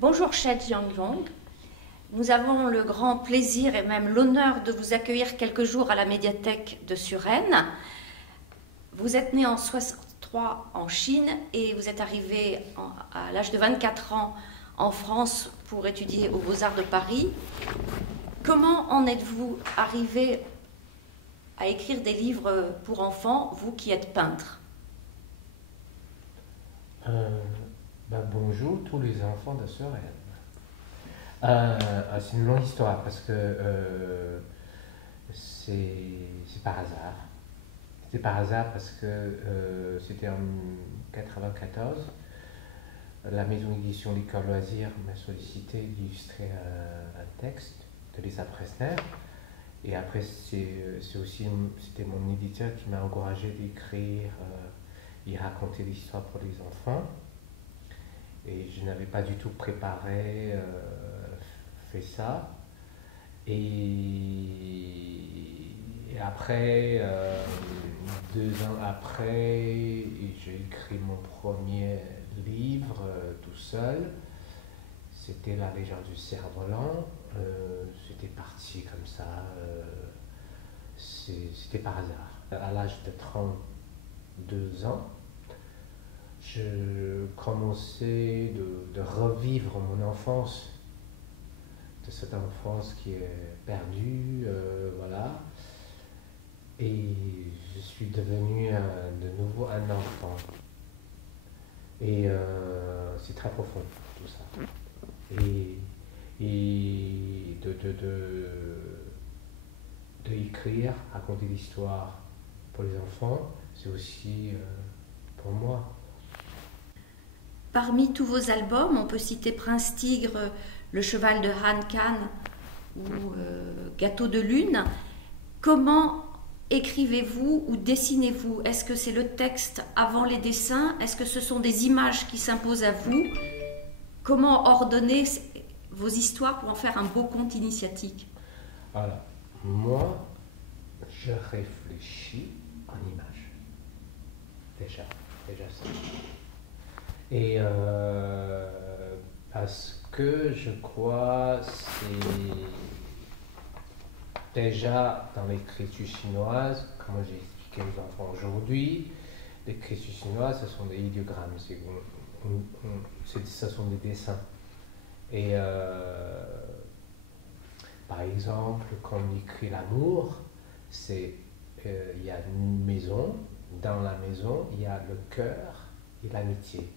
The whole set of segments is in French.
Bonjour Shed Jiangyong, nous avons le grand plaisir et même l'honneur de vous accueillir quelques jours à la médiathèque de Suresnes. Vous êtes né en 63 en Chine et vous êtes arrivé à l'âge de 24 ans en France pour étudier aux Beaux-Arts de Paris. Comment en êtes-vous arrivé à écrire des livres pour enfants, vous qui êtes peintre? Bonjour tous les enfants de Suresnes. C'est une longue histoire parce que c'est par hasard. C'était par hasard parce que c'était en 94. La maison d'édition L'École Loisirs m'a sollicité d'illustrer un texte de Lisa Presner. Et après, c'était mon éditeur qui m'a encouragé d'écrire et raconter l'histoire pour les enfants. Et je n'avais pas du tout préparé, fait ça. Et après, 2 ans après, j'ai écrit mon premier livre tout seul. C'était La légende du cerf-volant. C'était parti comme ça. C'était par hasard. À l'âge de 32 ans, je commençais de revivre mon enfance, de cette enfance qui est perdue, voilà. Et je suis devenu de nouveau un enfant. Et c'est très profond tout ça. Et de écrire, raconter l'histoire pour les enfants, c'est aussi pour moi. Parmi tous vos albums, on peut citer Prince Tigre, Le cheval de Han Kang ou Gâteau de lune. Comment écrivez-vous ou dessinez-vous? Est-ce que c'est le texte avant les dessins? Est-ce que ce sont des images qui s'imposent à vous? Comment ordonner vos histoires pour en faire un beau conte initiatique? Voilà. Moi, je réfléchis en images. Déjà ça. Et parce que je crois c'est déjà dans l'écriture chinoise, comme j'ai expliqué aux enfants aujourd'hui, l'écriture chinoise, ce sont des idéogrammes, ce sont des dessins. Et par exemple, quand on écrit l'amour, il y a une maison, dans la maison, il y a le cœur et l'amitié.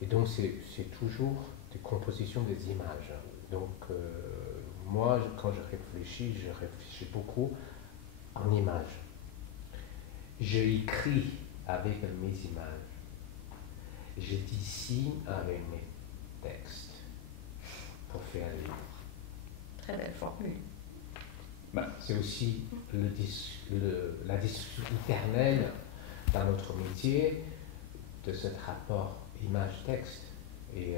Et donc, c'est toujours des compositions des images. Donc, moi, quand je réfléchis beaucoup en images. J'écris avec mes images. Je dessine avec mes textes pour faire un livre. Très belle formule. C'est aussi la discussion éternelle dans notre métier de ce rapport image-texte. Et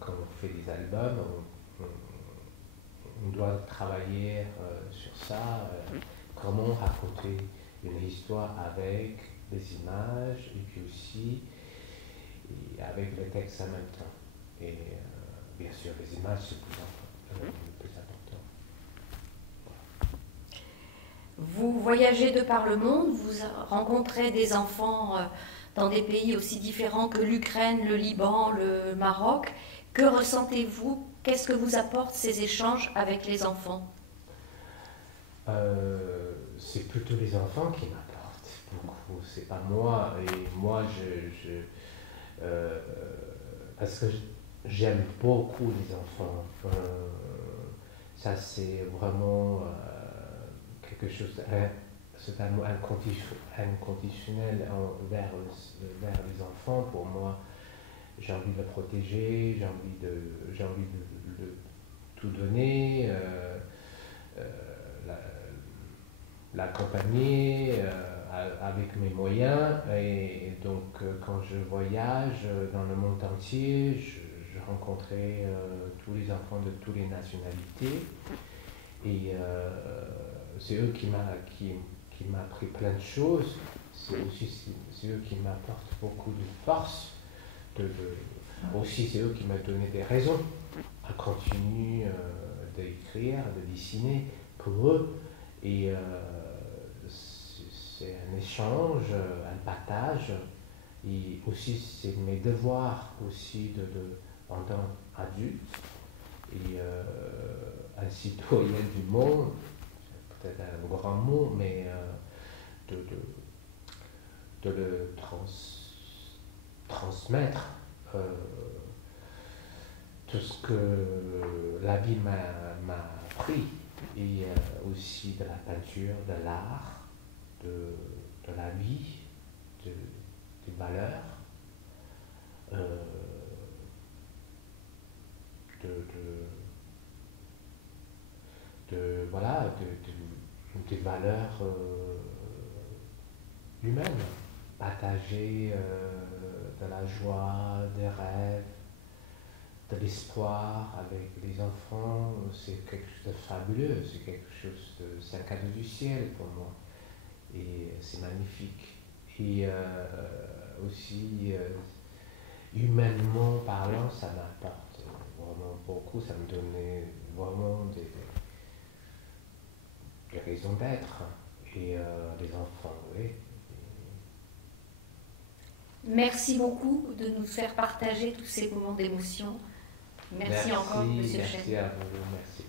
quand on fait des albums, on doit travailler sur ça, comment raconter une histoire avec des images et puis aussi avec le texte en même temps. Et bien sûr, les images, c'est le plus important. Vous voyagez de par le monde, vous rencontrez des enfants dans des pays aussi différents que l'Ukraine, le Liban, le Maroc. Que ressentez-vous? Qu'est-ce que vous apportent ces échanges avec les enfants? C'est plutôt les enfants qui m'apportent beaucoup, c'est pas moi. Et moi, parce que j'aime beaucoup les enfants. Ça, c'est vraiment quelque chose, c'est un amour inconditionnel vers les enfants. Pour moi, j'ai envie de le protéger, j'ai envie de tout donner, l'accompagner avec mes moyens. Et donc, quand je voyage dans le monde entier, je rencontrais tous les enfants de toutes les nationalités. Et c'est eux qui m'a appris plein de choses. C'est eux qui m'apportent beaucoup de force, Aussi, c'est eux qui m'ont donné des raisons à continuer d'écrire, de dessiner pour eux. Et c'est un échange, un partage. Et aussi, c'est mes devoirs aussi en tant qu'adulte et un citoyen du monde, c'est peut-être un grand mot, mais de le transmettre tout ce que la vie m'a appris, et aussi de la peinture, de l'art, de la vie, des valeurs, voilà, des valeurs humaines, partager de la joie, des rêves, de l'espoir avec les enfants. C'est quelque chose de fabuleux, c'est un cadeau du ciel pour moi, et c'est magnifique. Et aussi, humainement parlant, ça m'apporte vraiment beaucoup, ça me donnait vraiment des raisons d'être. Et les enfants, oui. Merci beaucoup de nous faire partager tous ces moments d'émotion. Merci encore, Monsieur Chêne. Merci à vous, merci.